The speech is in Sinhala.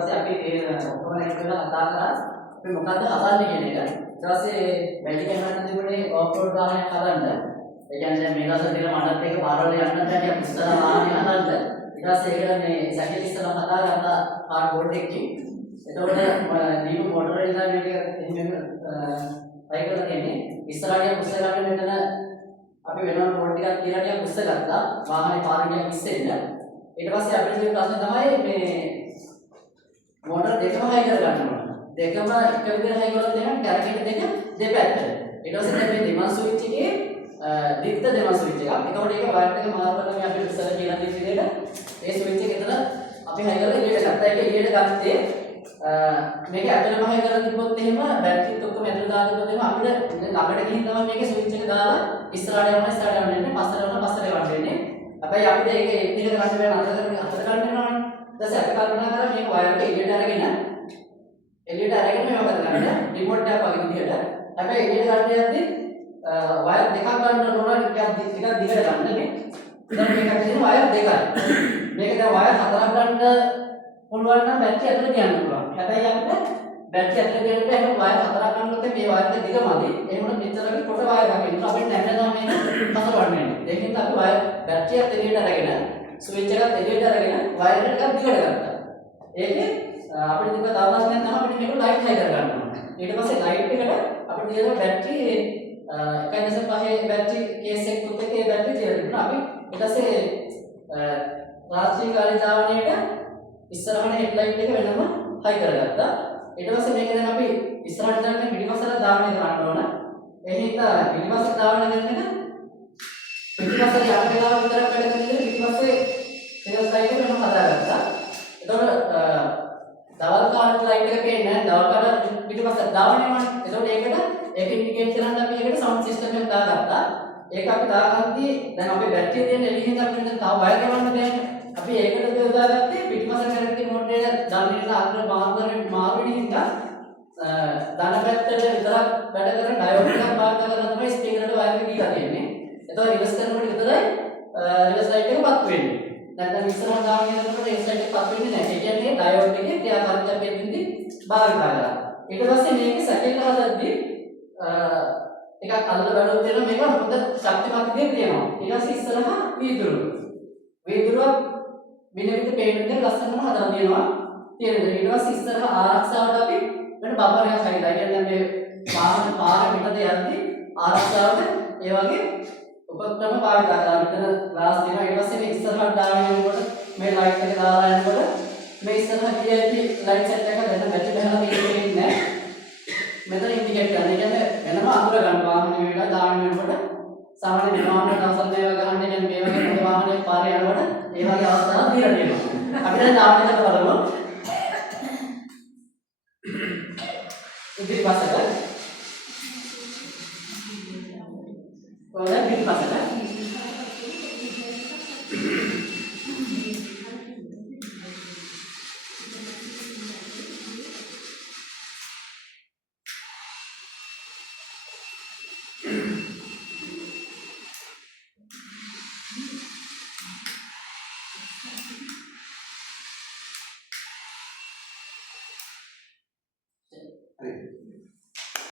පස්සේ අපි ඒ ඔක්කොම එකලා කතා කරා අපි මොකද්ද හදන්නේ කියන එක. ඊට පස්සේ වැඩි කරන්න තිබුණේ ඕෆ්රෝඩ් වාහනයක් හදන්න. ඒ කියන්නේ මේ දවස්වල තියෙන මඩත් එක පාරවල යන්න බැහැ ඉස්සර වාහනේ හදන්න. ඊට පස්සේ ඒක මේ සැකේ ඉස්සරහ හදාගත්තා කාඩ්බෝඩ් එකකින්. එතකොට දීප මොටර ඩිසයින් එක එහෙම අය කරලා තියෙන්නේ. ඉස්සරහින් පුස්සලාගෙන මෙතන අපි වෙනම බෝඩ් ටිකක් තියලා ටිකක් පුස්ස ගත්තා. වාහනේ පාරේ ඉස්සෙන්න. ඊට පස්සේ අපිට තියෙන ප්‍රශ්නේ තමයි මේ මොටර දෙකම හයි කරගන්න ඕන. දෙකම එක විදිහට හයි කරලා දෙනවා කැරකෙට දෙක දෙපැත්තට. ඊට පස්සේ දැන් මේ දෙමන් ස්විච් එකේ දික්ත දෙමන් ස්විච් එකක්. එතකොට ඒක වයර් එක මාරු කරලා මේ අපිට ඉස්සර කියලා තියෙන විදිහට ඒ ස්විච් එක එතන අපි හයි කරලා එළියට ගත්තා. ඒක එළියට ගත්තේ මේක ඇතුළම හයි කරලා තිබ්බොත් එහෙම බැටරිත් ඔක්කොම ඇතුළට දාලා තිබ්බොත් එහෙම අපිට ළඟට ගිහින් තමයි මේකේ ස්විච් එක දාලා ඉස්සරහට යවන්න ඉස්සරහට යවන්න වෙන්නේ පස්සට යවන්න පස්සට යවන්න වෙන්නේ. හැබැයි අපිට ඒක ඒ විදිහට කරන්න බෑ අතට ගන්න වෙනවනේ. ඊට පස්සේ අපි කල්පනා කරා මේක වයර් එක එළියට අරගෙන මේව කරගන්න රිමෝට් එකක් වගේ විදිහට. හැබැයි එළියට ගන්න යද්දි වයර් දෙකක් ගන්න ඕන ටිකක් දිගට ගන්න නේ. දැන් මේකට තියෙන වයර් දෙකයි. මේක දැන් වයර් හතරක් ගන්න පුළුවන් නම් බැටරි ඇතුලේ තියන්න පුළුවන්. හැබැයි අපිට බැටරි ඇතුලේ තියන්න බැහැ. එහෙනම් වයර් හතරක් ගන්නකොට මේ වයර් එක දිගමදි. එහෙනම් මෙච්චරගේ කොට වයර් එකක් ඉන්න අපිට නැත්නම් මේක හතරවන්නේ. ඒකෙන් අපි වයර් බැටරියත් එළියට අරගෙන ස්විච් එකත් එළියට අරගෙන වයර් එක ටිකක් දිගට ගත්තා. ඒකේ අපිට තිබ්බ දාවස්නේ තමයි අපිට මේක ලයිට් හයි කරගන්න ඕනේ. ඊට පස්සේ ලයිට් එකට අපිට තියෙන බැටරි 1.5 බැටරි කේස් එකකුත් එක්ක ඒ බැටරි තියලා තිබුණා. අපි ඊට පස්සේ රාත්‍රී කාලේ ධාවනයේට ඉස්සරහට හෙඩ්ලයිට් එක වෙනම හයි කරගත්තා. ඊට පස්සේ මේක දැන් අපි ඉස්සරහට දාන්නේ පිටිපස්සට ධාවනය කරන්න ඕන. ඒ හින්දා පිටිපස්සට ධාවනය කරන එක පිටිපස්සට යන වෙලාව විතරක් වැඩ කරන ඉතින් පිටිපස්සේ ෆේස් ලයිට් එක වෙනම හදාගත්තා. එතකොට දවල් කාලේ ලයිට් එක පේන්නේ නැහැ. දවල් කාලේ පිටිපස්සට ධාවනය වෙනවා. එතකොට ඒක ඉන්ඩිකේට් කරන්න අපි ඒකට සවුන්ඩ් සිස්ටම් එකක් දාගත්තා. ඒක අපි දාගත්තී දැන් අපේ බැටරිය තියෙන එළියෙන් අපිට තව වයර් ගවන්න බෑනේ. අපි ඒකට යොදාගත්තේ පිටිපස්සට කරකටි මොඩ්ඩේ දාන්නේ අතර මාරු වෙන හින්දා ධන පැත්තට විතරක් වැඩ කරන ඩයෝඩ් එකක් පාවිච්චි කරලා තමයි ස්පීකර් එකට වයර් එක දීලා තියෙන්නේ. එතකොට රිවර්ස් කරනකොට විතරයි රිවර්ස් ලයිට් එක පත් වෙන්නේ. නැත්නම් ඉස්සරහට දාගෙන යනකොට රිවර්ස් ලයිට් එක පත් වෙන්නේ නැහැ. ඒ කියන්නේ ඩයෝඩ් එකේ ක්‍රියාකාරීත්වය දෙන්නේ භාවිත කරලා. ඊට පස්සේ මේක සැකෙන්න හදද්දී ටිකක් අල්ල බලුවොත් එනවා මේක හොඳ ශක්තිමත් විදිහට තියෙනවා. ඊට පස්සේ ඉස්සරහා වීදුරුවක් විනිවිද පේන විදිහට ලස්සනම හදලා තියෙනවා. ඊට පස්සේ ඉස්සරහා ආරක්ෂාවට අපි වෙන බබර් එකක් හරිලා. ඒ කියන්නේ මේ පාර පිටත යද්දී ආරක්ෂාවට ඒ වගේ උපක්‍රම භාවිත කරලා මෙතන ග්ලාස් දෙනවා. ඊට පස්සේ මේ ඉස්සරහට දාගෙන යනකොට මේ ලයිට් එක දාලා යනකොට මේ ඉස්සරහා VIP ලයිට් සෙට් එක දැන් බැටරි බහලා තියෙන්නේ නැහැ. මෙතන ඉන්ඩිකේට් කරන. ඒ කියන්නේ වෙනම අඳුර ගන්න වාහනේ වේලා දාගෙන යනකොට සාමාන්‍ය විමානවල දවසක් මේවා ගහන්නේ දැන් මේ වගේ මොකද වාහනේ පාරේ යනකොට ඒ වගේ අවස්ථාවක් දීලා තියෙනවා. අපිට දැන් දාන්න